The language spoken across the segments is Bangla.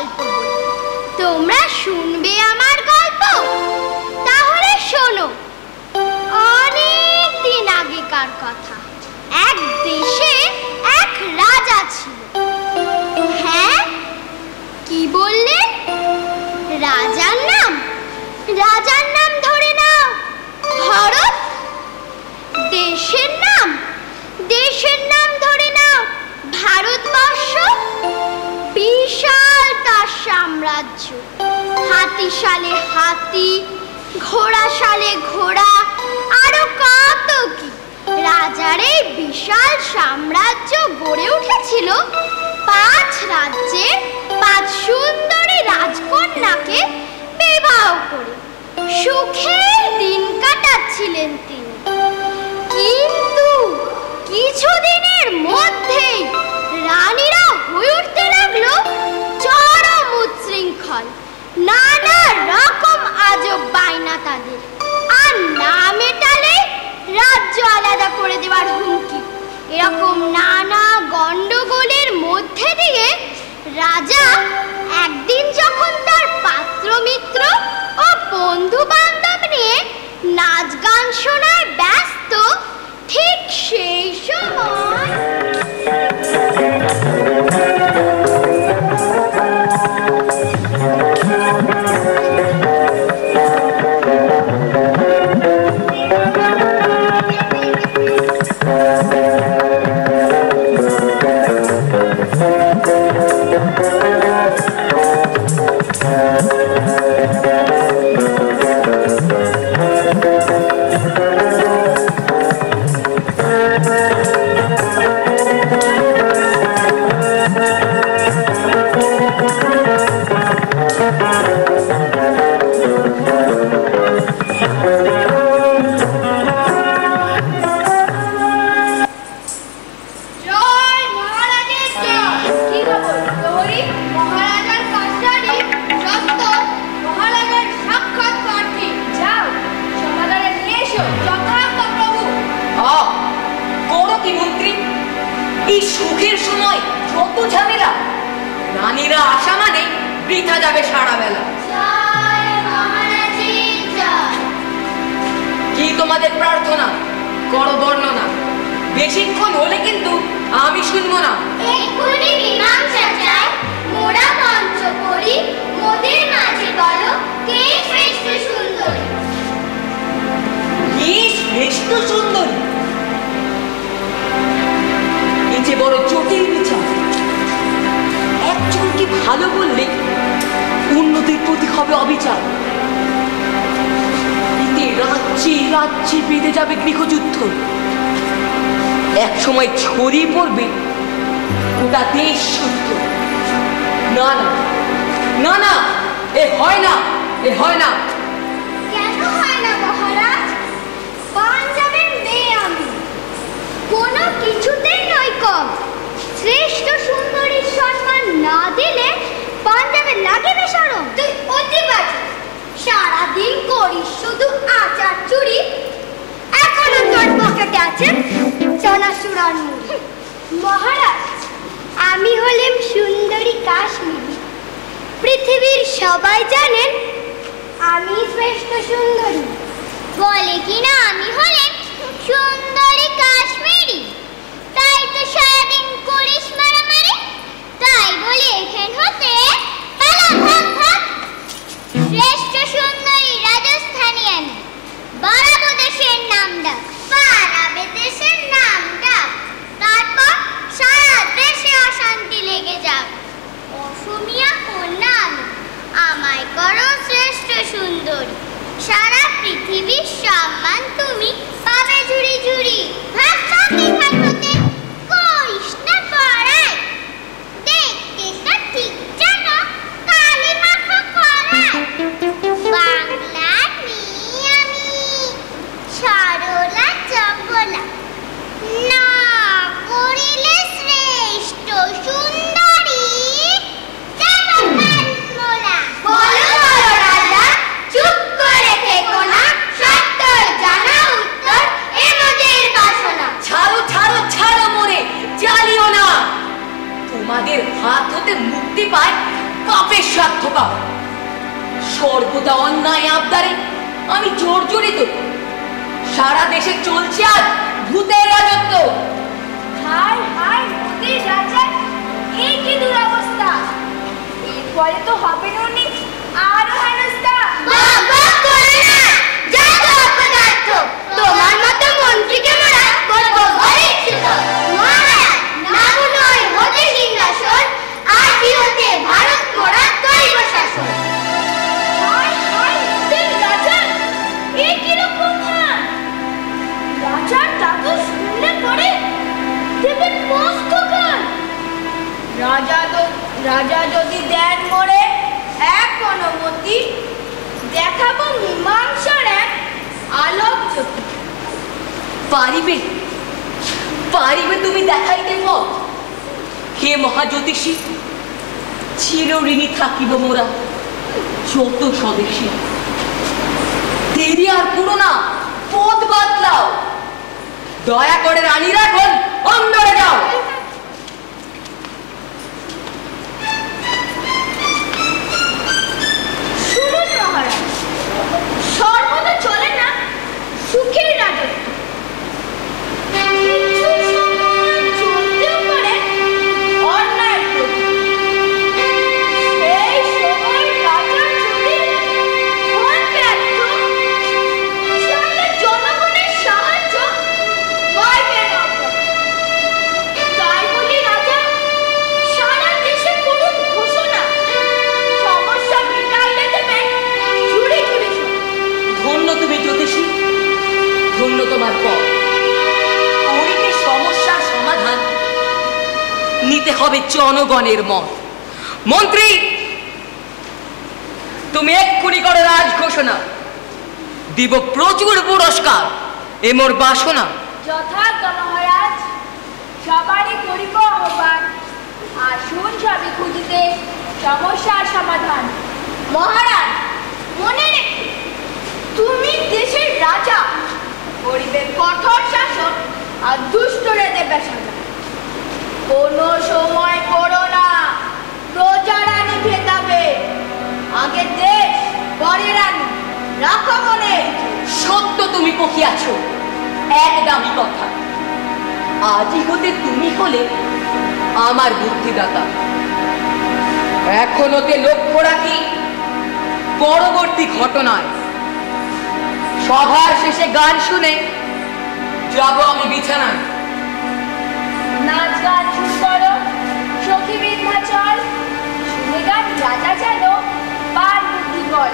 গল্প বলবো। তোমরা শুনবে আমার গল্প? তাহলে শোনো। অনেক দিন আগেকার কথা। এক দেশে এক রাজা ছিল। হ্যাঁ, কি বললেন? রাজার নাম? রাজার নাম ধরে নাও ভরত। দেশের নাম? দেশের নাম ধরে নাও ভারতবর্ষ। বিশাল তার সাম্রাজ্য। হাতিশালে হাতি, ঘোড়াশালে ঘোড়া, আরো কত কি। রাজার এই বিশাল সাম্রাজ্য গড়ে উঠেছিল 5 রাজ্যের 5 সুন্দরী রাজকন্যাকে বিবাহ করে। সুখের দিন কাটাচ্ছিলেন তিনি। কিন্তু কিছুদিনের মধ্যেই রানীরা হয়ে উঠতে লাগলো চরম উচ্ছৃঙ্খল। নানা রকম আজব বায়না তাদের। আর না মেটালে রাজ্য আলাদা করে দেওয়ার হুমকি। এরকম নানা গন্ডগোলের মধ্যে দিয়ে রাজা একদিন যখন তার পাত্র মিত্র ও বন্ধু বান্ধব নিয়ে নাচ গান শোনায় ব্যস্ত, ঠিক সেই সময় সুখের সময় যত ঝামেলা, রানীরা আসা মানে বৃথা যাবে সারা বেলা। কি তোমাদের প্রার্থনা? করো বর্ণনা। বেশিক্ষণ হলে কিন্তু আমি শুনবো না। এক্ষুনি মীমাংসা চাই, মোরা মঞ্চ করি, মোদের মাঝে বলো কে শ্রেষ্ঠ সুন্দরী। কি শ্রেষ্ঠ সুন্দরী? এই যে বড় জটিল বিচার। একজনকে ভালো বললে অন্যদের প্রতি হবে অবিচার। এতে রাজ্যে রাজ্যে বেঁধে যাবে গৃহযুদ্ধ। এক সময় ছড়িয়ে পড়বে গোটা দেশ শুদ্ধ। না না না না, এ হয় না, এ হয় না। কেন হয় না মহারাজ? পাঞ্জাবের মেয়ে আমি, কোনো কিছুতেই নয় কম। শ্রেষ্ঠ সুন্দরীর সম্মান না দিলে পাঞ্জাবে লাগে বেশরম। তুই অতিবাদী, সারাদিন করিস শুধু আচার চুরি। এখনো তোর পকেটে আছে চনাচুরার মুড়ি। মহারাজ, আমি হলাম সুন্দরী কাশ্মীরি। পৃথিবীর সবাই জানেন আমি শ্রেষ্ঠ সুন্দরী। বলে কিনা আমি হলেন সুন্দরী কাশ্মীরি। তাই তো সারাদিন করিস মারামারি। তাই বলি এখান হতে পালা ভাগ ভাগ। শ্রেষ্ঠ সুন্দরী রাজস্থানী আমি, বাড়াবো দেশের নাম ডাক। বাড়াবে দেশের নাম ডাক, তারপর সারা দেশে অশান্তি লেগে যাক। অসমিয়া কন্যা আমি, আমায় করো শ্রেষ্ঠ সুন্দরী। সারা পৃথিবীর সম্মান তুমি পাবে ঝুড়ি ঝুড়ি। ভাগ ভাগ এখান হতে, করিস না পড়াই। দেখতে তা ঠিক জানো, কালি মাখো কড়াই। বাংলার মেয়ে আমি, সরলা চপলা, না করিলে শ্রেষ্ঠ সুন্দরী দেব কালমোলা। বলো বলো রাজা, চুপ করে থেকো না, সত্য জানা উত্তর এ মোদের বাসনা। ছাড়ো ছাড়ো ছাড়ো, মনে জ্বালিও না। তোমাদের হাত হতে মুক্তি পায় পাপের সাধ্যকা, সর্বদা অন্যায় আবদারে আমি জর্জরিত। সারা দেশে চলছে আজ ভূতের রাজত্ব। হায় হায়, মোদির রাজার এই কি দুরবস্থা! এরপরে তো হবে নুনি আরো হেনস্থা। বাবা করে না, যা তো অপদার্থ, তোমার মতো মন্ত্রীকে মোরা করব পরীক্ষিত। মহারাজ, নাম নয় হতে সিংহাসন, আর কি হতে ভারত মোরা দৈব শাসন। হায় হায়, মোদির রাজার এই কিরকম হাল! রাজার দাদু শুনলে পরে দেবেন মস্তকাল। রাজা যদি দেন মোরে এক অনুমতি, দেখাবো মীমাংসার এক আলোক জ্যোতি। পারিবে পারিবে তুমি দেখাইতে পথ? হে মহাজ্যোতিষী, চিরঋণী থাকিব মোরা যত স্বদেশী। দেরি আর করো না, পথ বাতলাও। দয়া করে রানীরা এখন অন্দরে যাও। শুনুন মহারাজ, সর্বদা চলে না সুখের রাজত্ব। কিছু সময় চলতেও পারে অন্যায় প্রবৃত্তি। সেই সময় রাজা যদি হন ব্যর্থ, তাহলে জনগণের সাহায্য পাইবে না। তাই বলি রাজা সারা দেশে করুন ঘোষণা, সমস্যা মিটাইলে দেবেন ঝুড়ি ঝুড়ি সোনা। ধন্য তুমি জ্যোতিষী, ধন্য তোমার পথ। করিতে সমস্যার সমাধান, নিতে হবে জনগণের মত। মন্ত্রী, তুমি এক্ষুনি করো রাজ ঘোষণা, দিব প্রচুর পুরস্কার এ মোর বাসনা। যথার্থ মহারাজ, সবারই করিব আহ্বান, আসুন সবই খুঁজিতে সমস্যার সমাধান। মহারাজ, মনে রেখো, তুমি দেশের রাজা, করিবে কঠোর শাসন আর দুষ্টরে দেবে সাজা। কোনো সময় করো না প্রজা রানী ভেদাবে, আগে দেশ পরে রানী, রাখো মনে। সত্য তুমি পকিয়াছ এক দামি কথা, আজই হতে তুমি হলে আমার বুদ্ধিদাতা। এখনোতে লক্ষ্য রাখি পরবর্তী ঘটনায়। সভার শেষে গান শুনে যাব আমি বিছানায়। নাচ গান শুরু করো সখী বিন্ধ্যাচল, শুনে গান রাজা যেন পার বুদ্ধি বল।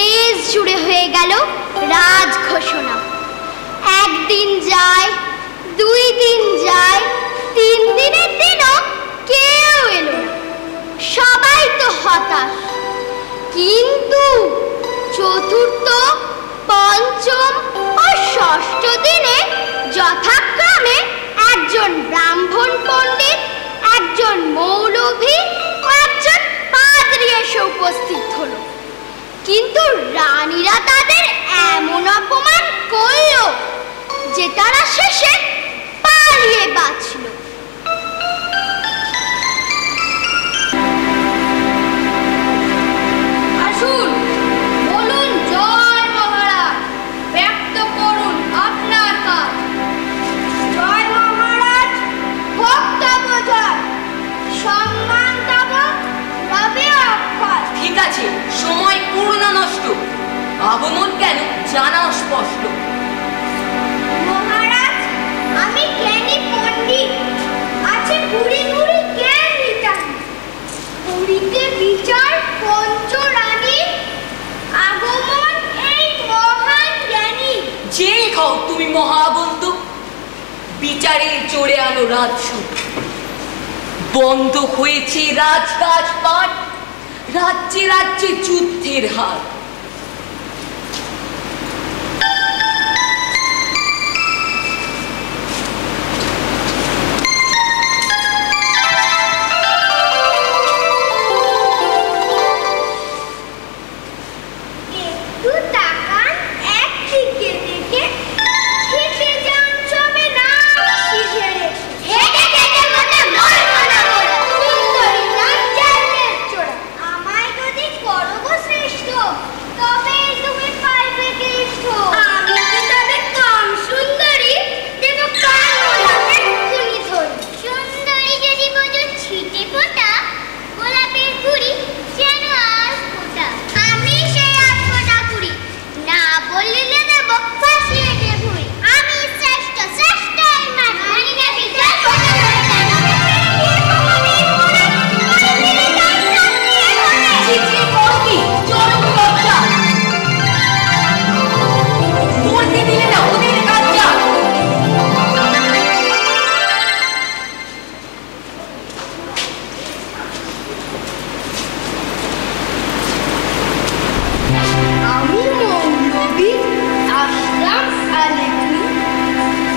দেশ জুড়ে হয়ে গেল রাজ ঘোষণা। একদিন যায়, 2 দিন যায়, 3 দিনের দিনও কেউ এলো না। সবাই তো হতাশ। কিন্তু চতুর্থ, পঞ্চম ও ষষ্ঠ দিনে যথাক্রমে একজন ব্রাহ্মণ পণ্ডিত, একজন মৌলভী ও একজন পাদ্রী এসে উপস্থিত হলো। কিন্তু রানীরা তাদের এমন অপমান করল যে তারা শেষে পালিয়ে বাঁচল। আসুন, বলুন জয় মহারাজ, ব্যক্ত করুন আপনার কাজ। জয় মহারাজ, ভক্ত বোঝায় সম্মান আগমন কেন জানা স্পষ্ট। মহারাজ, আমি জ্ঞানী পণ্ডিত, আছে বুড়ি বুড়ি জ্ঞান নিতাম। পুরীতে বিচার পঞ্চরানীর আগমন এই মহান জ্ঞানী। যে খাও তুমি মহাবন্ত, বিচারের চড়ে আনো রাজসুখ। বন্ধ হয়েছে রাজপাট, রাজ্যে রাজ্যে যুদ্ধের হাত। একটু তাকান একদিকে দেখে, হেঁটে যান সবে না শিখে রেখে। হেঁটে হেঁটে মনে মরবো না বলে, সুন্দরী লজ্জার চোরা। আমায় যদি করো গো শ্রেষ্ঠ, তবে তুমি পাইবে কৃষ্ণ। আমি কি তবে কম সুন্দরী, দেব কান গোলাপের খুনি ধরি। সুন্দরী যদি বোঝো ছিটে ফোটা, গোলাপের কুড়ি যেন আজ ফোটা। আমি সেই আজ ফোটা কুড়ি, না বললে দেব ফাঁসিয়ে দে ভুঁড়ি। আমি শ্রেষ্ঠ, শ্রেষ্ঠ এই মান, মানি না বিচার ফোটা ধরে কেন চিঠি করবি চরম লজ্জা, করতে দিলে না ওদের কাজটা। আমি মৌলবী আসলাম আলেকনি,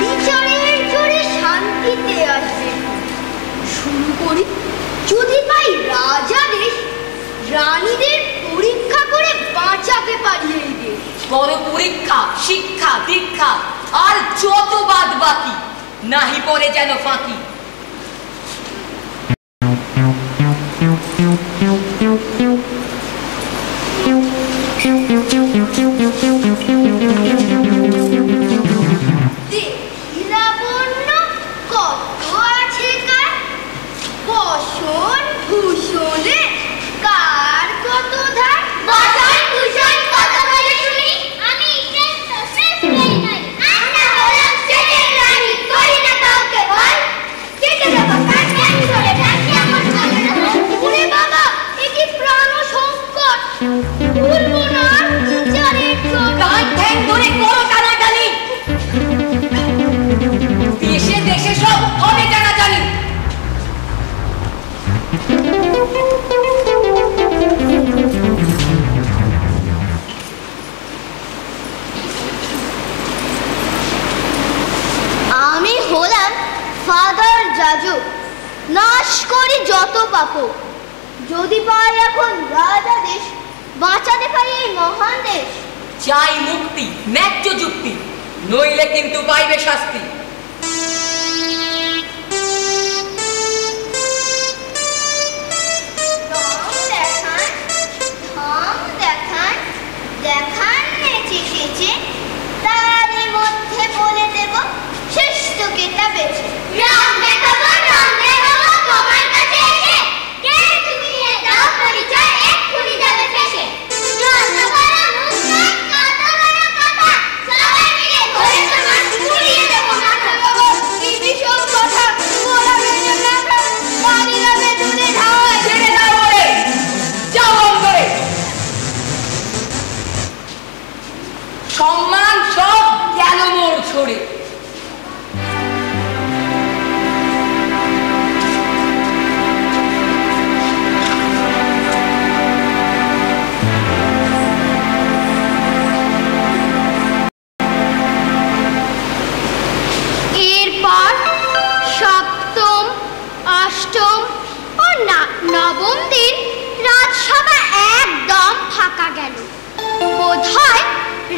বিচারের জোরে শান্তিতে আসবে। শুরু করি, যদি পাই রাজাদেশ, রানীদের পরীক্ষা করে বাঁচাতে পারি এই দেশ। বড় পরীক্ষা, শিক্ষা, দীক্ষা আর যত বাদ বাকি, নাহি পরে যেন ফাঁকি। দেখি লাবণ্য কত আছে কার, বসন ভূষণে কার কত ধার। বসন ভূষণ কত বলে শুনি, আমি শ্রেষ্ঠ, শ্রেষ্ঠই নই। আমরা হলাম সেটের রানী, করি না কাউকে ভয়। কেটে দেবো কান জ্ঞান ধরে, ডাকি আমার চলে না। ওরে বাবা, এ কি প্রাণ সংকট, ভুলবো না আর বিচারের চোট। কান ঠ্যাং ধরে করো টানাটানি, দেশে দেশে সব হবে টানাটানি। আমি হলাম ফাদার জাজু, নাশ করি যত পাপ। যদি পাই এখন রাজাদেশ, বাঁচাতে পাই এই মহান দেশ। চাই মুক্তি, ন্যায্য যুক্তি, নইলে কিন্তু পাইবে শাস্তি। দম দেখান, ধাম দেখান, দেখান নেচে সেচে, তারই মধ্যে বলে দেব শ্রেষ্ঠ কেতা বেছে। রং দেখাবো, রং দেখাবো তোমার কাছে এসে, কে তুমি এ দাও পরিচয়, এক্ষুনি যাবে ফেসে। যত বড় মুখ নয়, তত বড় কথা, সবাই মিলে ধরে তোমার ঘুরিয়ে দেবো মাথা। কি বিষম কথা, বলা বেজে না, রানীরা বেদুনে ধাওয়ায়। ছেড়ে দাও বলে, যাও অন্তরে। সম্মান সব গেল মোর ছড়ে। এরপর সপ্তম, অষ্টম ও নবম দিন রাজসভা একদম ফাঁকা গেল। বোধহয়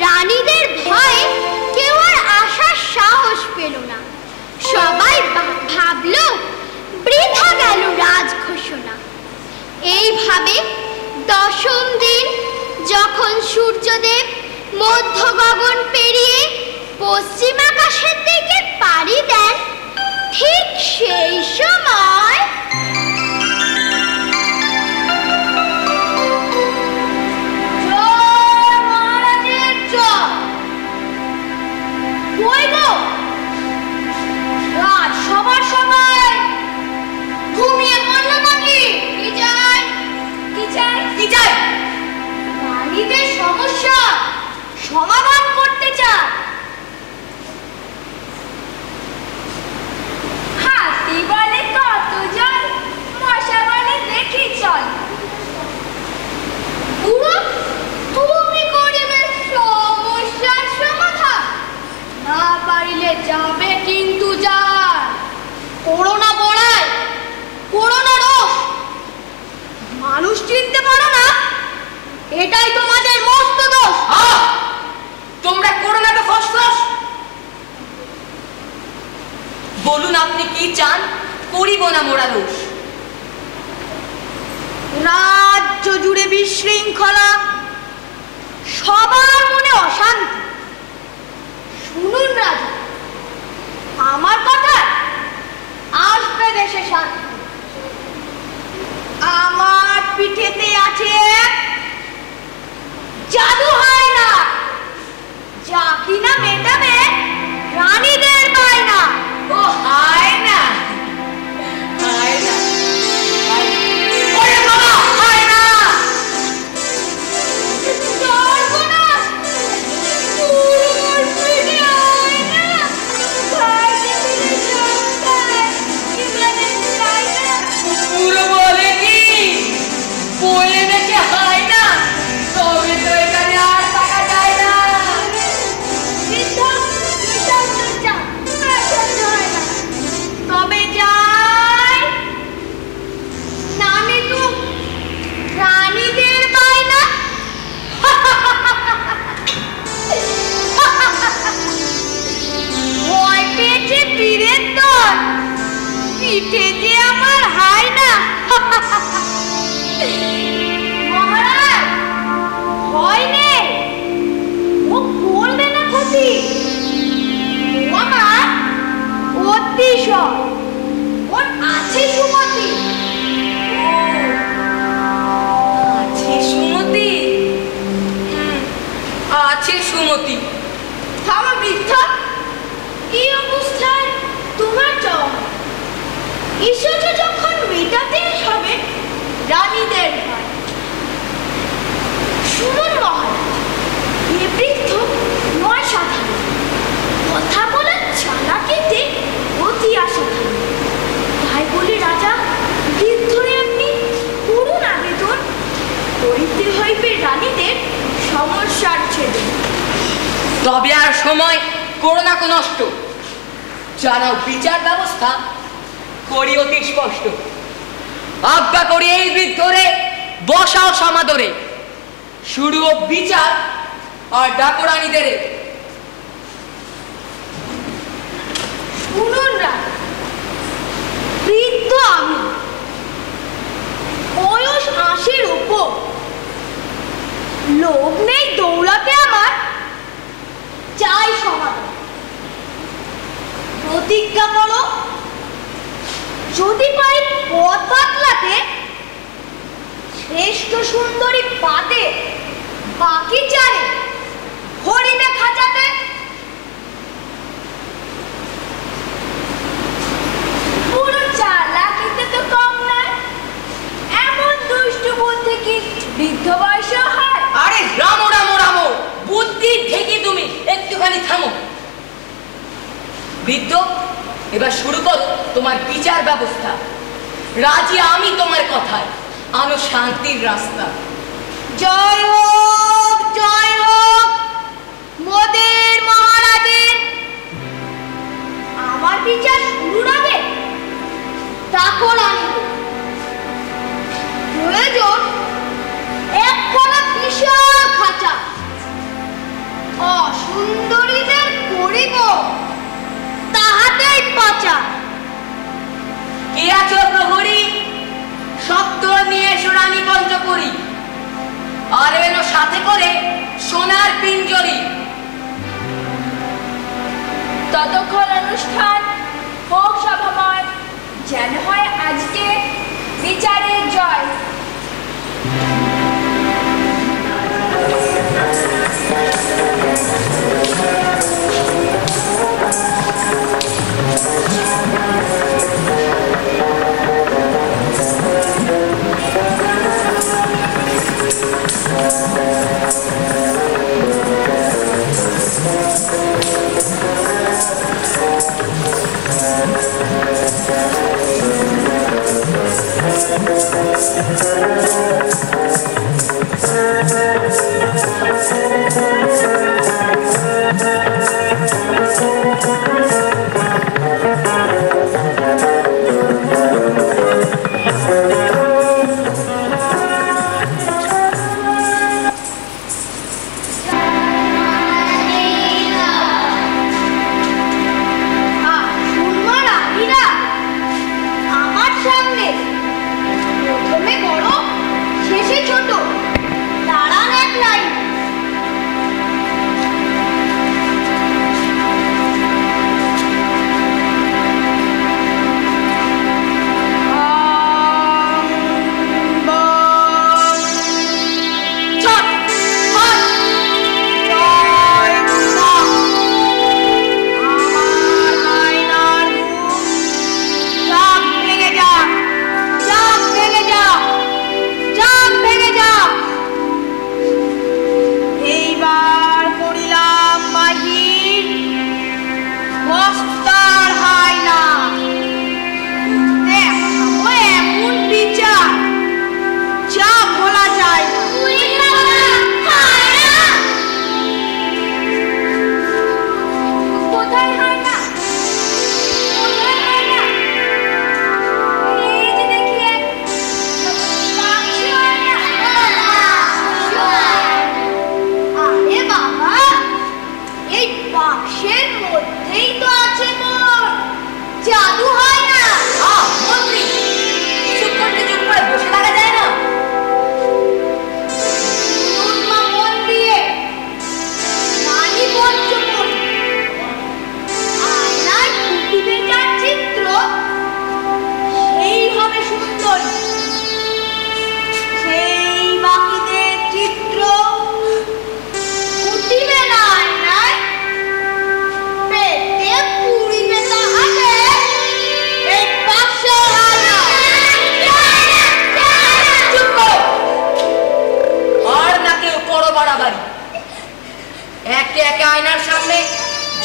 রানীদের ভয়ে কেউ আর আসার সাহস পেল না। সবাই ভাবল বৃথা গেল রাজঘোষণা। এইভাবে দশম দিন যখন সূর্যদেব মধ্য গগন পেরিয়ে পশ্চিম আকাশের দিকে পাড়ি দেন, ঠিক সেই সময় জয় মহারাজের বলুন আপনি কি চান, করিব না মোরা দোষ। রাজ্য জুড়ে বিশৃঙ্খলা, সবার মনে অশান্তি। শুনুন রাজা, আমার কথা আসবে দেশে শান্তি। আমার পিঠেতে আছে জাদু হয় না, যা কিনা মেটাবে রানীদের বায়না। ও হায় না, হায় না, ওরে বাবা, হায় না। সর্বনাশ! তোর পিঠে আয়না, ভাইকে ফিরে সন্তান, ইমরানের আয়না। পুরো বলে কি বলে দেখে হয় না, তবে তো এখানে আর থাকা যায় না। তবে যাই নামে তো রানীদের বায়না। ভয় পেয়েছে বীরের দল, পিঠে যে আমার হায় না। মহারাজ, ভয় নেই, ও করবে না ক্ষতি। ও আমার অতিশয়, ওর আছে সুমতি। আছে সুমতি, আছে সুমতি। থামো বৃদ্ধা, এই অবস্থায় তোমার যাওয়া এসেছো যখন মেটাতেই হবে রানীদের ভয়। শুনুন মহারাজ, এ বৃদ্ধ নয় সাধারণ, কথা বলার চালাকিতে অতি অসাধারণ। তাই বলি রাজা, বৃদ্ধরে এমনি করুন আবেদন, করিতে হইবে রানীদের সমস্যার ছেদন। তবে আর সময় করো না কো নষ্ট, জানাও বিচার ব্যবস্থা করি অতি স্পষ্ট। আজ্ঞা করি এই বৃদ্ধরে বসাও সমাদরে, শুরু ও বিচার আর ডাকো রানীদের। শুনুন রাজা, বৃদ্ধ আমি, বয়স ৮০-র উপর, লোভ নেই দৌড়াতে আমার, চাই সমাধান। প্রতিজ্ঞা করো, যদি পাই পথ বাতলাতে, শ্রেষ্ঠ সুন্দরী পাতে, বাকি চারে হরিণে খাঁচাতে। পুরো চালাকিতে তো কম নয়, এমন দুষ্ট বুদ্ধি কি বৃদ্ধ বয়সে হয়? আরে রামো রামো রামো, বুদ্ধি ঢেকে তুমি একটুখানি থামো। বৃদ্ধ, এবার শুরু করো তোমার বিচার ব্যবস্থা। রাজি আমি তোমার কথায়, আনো শান্তির রাস্তা। জয় হোক, জয় হোক মোদের মহারাজের। আমার বিচার শুরুর আগে তাকো রানী প্রয়োজন একখানা বিশাল খাঁচা, অসুন্দরীদের করিব তাহাতেই পাচা। কে আছো প্রহরী, সত্তর নিয়ে এসো রানী পঞ্চকরি, আর এলো সাথে করে সোনার পিঞ্জরি। ততক্ষণ অনুষ্ঠান হোক সভাময়, যেন হয় আজকে বিচারের জয়।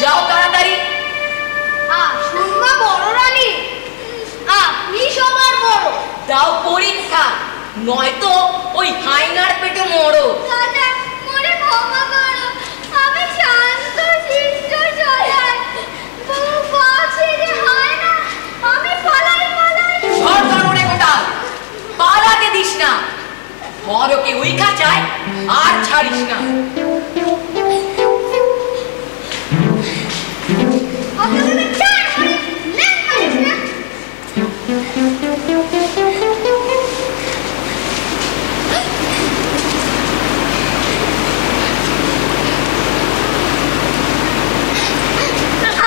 যাও তাড়াতাড়ি। শুনবা বড় রানী, আপনি সবার বড়। দাও পরীক্ষা, নয়তো ওই হাইনার পেটে মরো। দাদা মোরে ক্ষমা করো, আমি শান্ত শিষ্ট সজাগ বহু পথে যে হয় না, আমি পালাই। ধর ধর ওরে কোটাল, পালাতে দিস না। বড়কে ওই খাঁচায় আর ছাড়িস না।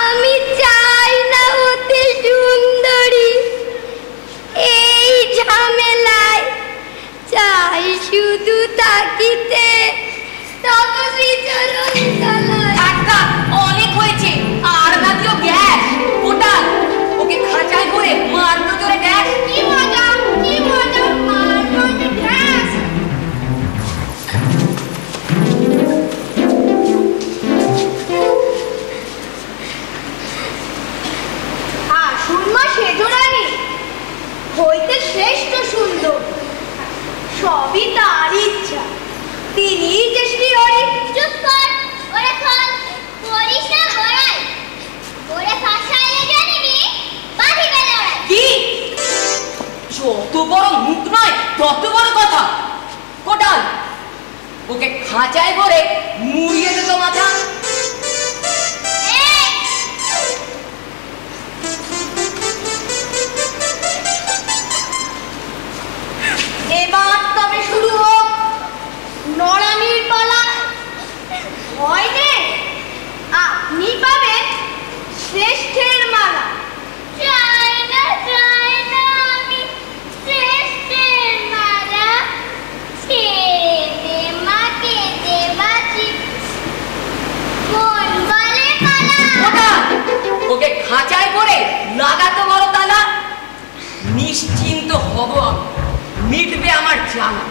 আমি চাই না হতে সুন্দরী এই ঝামেলায়, চাই শুধু থাকিতে তত বিচরণ চালায়। ঠাট্টা অনেক হয়েছে, আর না দিও গ্যাস। কোটাল, ওকে খাঁচায় করে মারতো জোরে গ্যাস। কি মজা মারবো গ্যাস। শুনবা সেজ রানী হইতে শ্রেষ্ঠ সুন্দর, সবই তার ইচ্ছা, তিনিই চেষ্টি হরি। চুপ কর, ওরে খল, করিস না বড়াই, ওরে ফাঁসাইলে জানিবি বাঁধিবে লড়াই। কি? যত বড় মুখ নয় তত বড় কথা। কোটাল, ওকে খাঁচায় করে মুড়িয়ে দিত মাথা। এবার তবে শুরু হোক নড়ানির পালা। ভয় নেই, আপনি পাবেন শ্রেষ্ঠের মালা। চাই না আমি শ্রেষ্ঠের মালা, ছেড়ে দে মাকে দে বাঁচি, মন বলে পালা। কোটাল, ওকে খাঁচায় করে লাগাতো বড় তালা। নিশ্চিন্ত হব আমি, মিটবে আমার জ্বালা।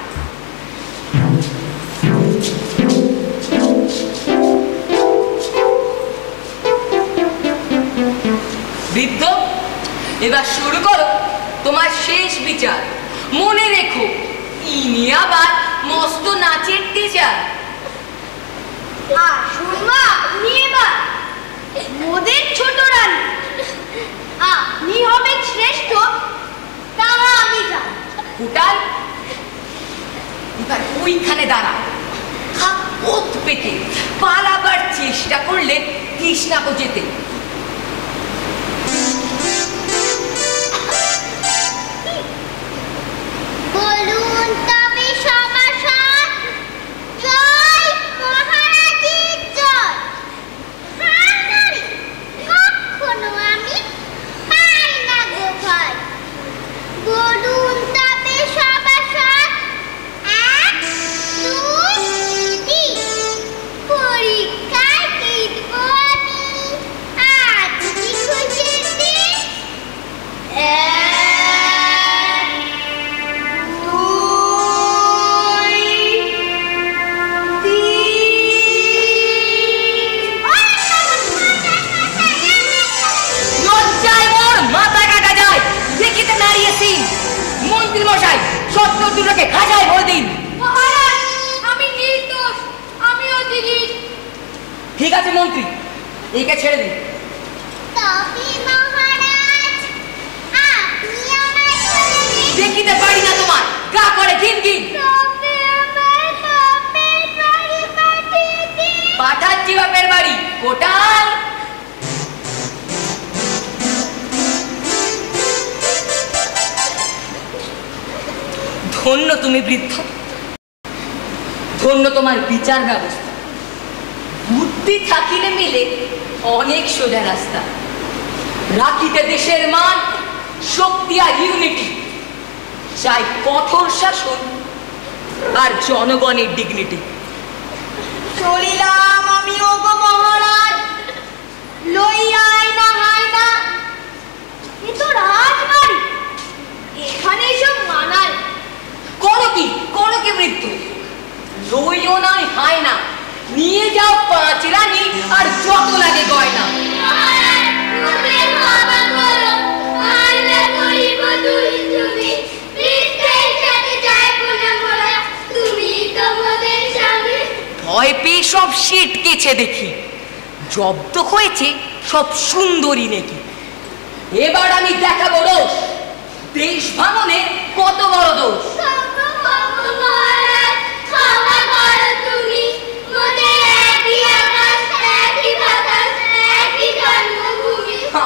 বৃদ্ধ, এবার শুরু করো তোমার শেষ বিচার। মনে রেখো, ইনি আবার মস্ত নাচের টিচার। শুনবা আপনি এবার মোদের ছোট রানী, আপনি হবেন শ্রেষ্ঠ, তাহা আমি জানি। কোটাল, এবার ওইখানে দাঁড়া। হাত পেতে পালাবার চেষ্টা করলে তৃষ্ণাকো যেতে। বলুন তবে সভাসদ, জয় মহারাজের জয়। হার নারী কখনো আমি পাই না গো ভয়। বলুন তবে সভাসদ, 1, 2, 3 পরীক্ষায় জিতব আমি, আজ কি খুশির দিন। 1, 2, 3। লজ্জায় মোর মাথা কাটা যায়, দেখিতে নাড়িয়েছি। মন্ত্রী মশাই, সত্য দুটোকে খাঁচায় ভরে দিন। মহারাজ, আমি নির্দোষ, আমি অধিকারী। ঠিক আছে মন্ত্রী, একে ছেড়ে দিন। তবে মহারাজ আপনি আমায় ছেড়ে দিন। দেখিতে পারি না তোমার, গা করে ঘিন ঘিন। তবে আমায় বাপের বাড়ি পাঠিয়ে দিন। পাঠাচ্ছি বাপের বাড়ি। কোটাল, ধন্য তুমি বৃদ্ধ, ধন্য তোমার বিচার ব্যবস্থা। বুদ্ধি থাকিলে মিলে অনেক সোজা রাস্তা। রাখিতে দেশের মান, শক্তি আর ইউনিটি। চাই কঠোর শাসন আর জনগণের ডিগনিটি। চলিলাম আমি ওগো মহারাজ, লইয়াই না হাই না। এ তো রাজবাড়ি, এখানে এসব মানায়। করো কি বৃদ্ধ, লইও নয় হায় না, নিয়ে যাও 5 রানী আর যত লাগে গয়না। উঠেছে দেখি, জব্দ হয়েছে সব সুন্দরী নাকি। এবার আমি দেখাবো রোষ, দেশ ভাঙনের কত বড় দোষ।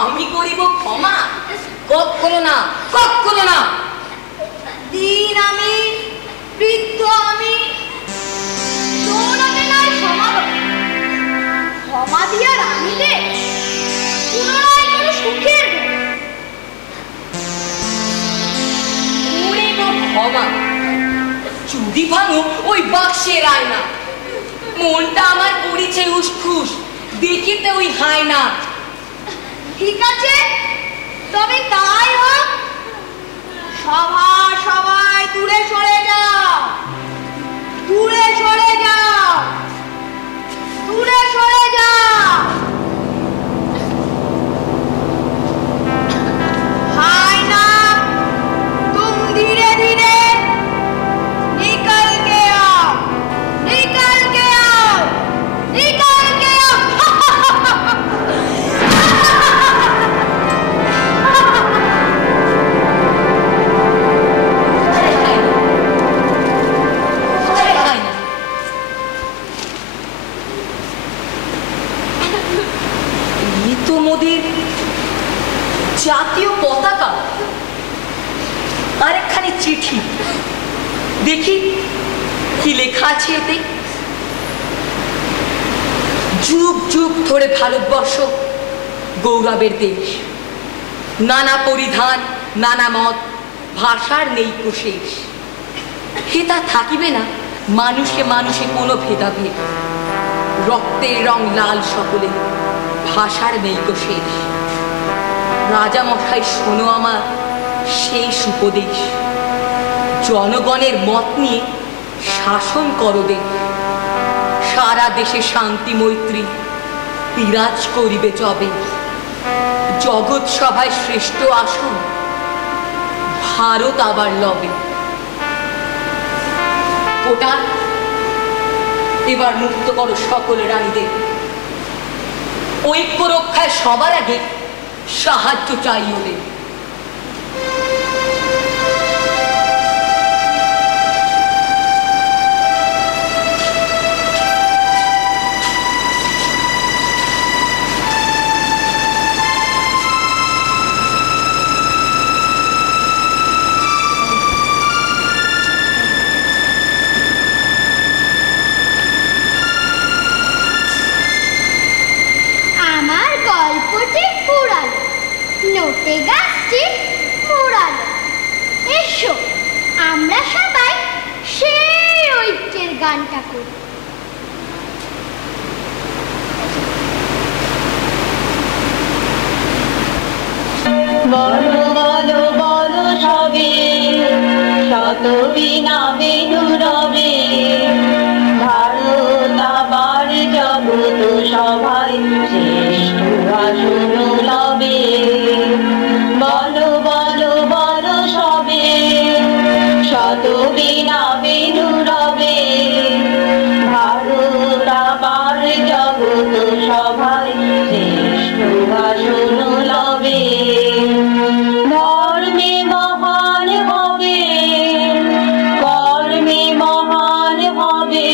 আমি করিব ক্ষমা? কখনো না, কখনো না। দিন আমি, বৃদ্ধ আমি, দৌড়াতে নয় ক্ষমা হবে। ক্ষমা দিয়া রানীতে পুনরায় কোনো সুখের করিব ক্ষমা, চুরি ভাঙো ওই বাক্সের আয়না। মনটা আমার পড়েছে উসখুস, দেখিতে ওই হায় না। ঠিক আছে, তবে তাই হোক। সবাই দূরে সরে যাও, দূরে সরে যাও, দূরে সরে যাও। हाय ना, तुम धीरे धीरे निकल के आओ, निकल के आओ, निकल के आओ। জাতীয় পতাকা আর একখানি চিঠি, দেখি কি লেখা আছে এতে। যুগ যুগ ধরে ভারতবর্ষ গৌরবের দেশ, নানা পরিধান, নানা মত, ভাষার নেই শেষ। হেতা থাকিবে না মানুষে মানুষে কোনো ভেদাভেদ, রক্তের রং লাল সকলে, ভাষার নেই শেষ। রাজা মশাই শোনো আমার শেষ উপদেশ, জনগণের মত নিয়ে শাসন করো দেশ। সারা দেশে শান্তি মৈত্রী বিরাজ করিবে যবে, জগৎ সভায় শ্রেষ্ঠ আসন ভারত আবার লবে। ওটা এবার মুক্ত করো সকল রানীদের, ঐক্য রক্ষায় সবার আগে সাহায্য চাই ওদের। আমার গল্পটি পুরানো, নোটে গাছটি মুড়ানো। এসো আমরা সবাই সেই ঐক্যের গানটা করি। বলো বলো বলো সবে, শত বিনা বেনুরবে, ভারত আবার জগৎ সভায় শ্রেষ্ঠ আসন লবে। বলো বলো বলো সবে, শত বিনা বেনুরবে, ভারত আবার জগৎ সভায় শ্রেষ্ঠ আসন লবে। ধর্মে মহান হবে, কর্মে মহান হবে,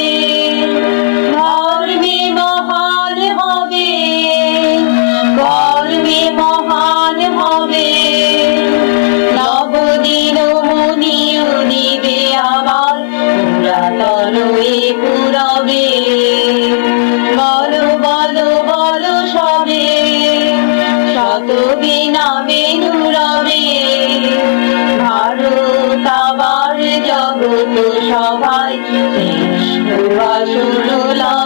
ধর্মে মহান হবে, কর্মে মহান হবে। নবদিন মুনিও দিবে আবার পুরাতন এ পুরবে। বলো বলো বলো সবে, শত বিনা বেনুরবে, ভারত আবার জগৎ সভায় শ্রেষ্ঠ আসন লবে।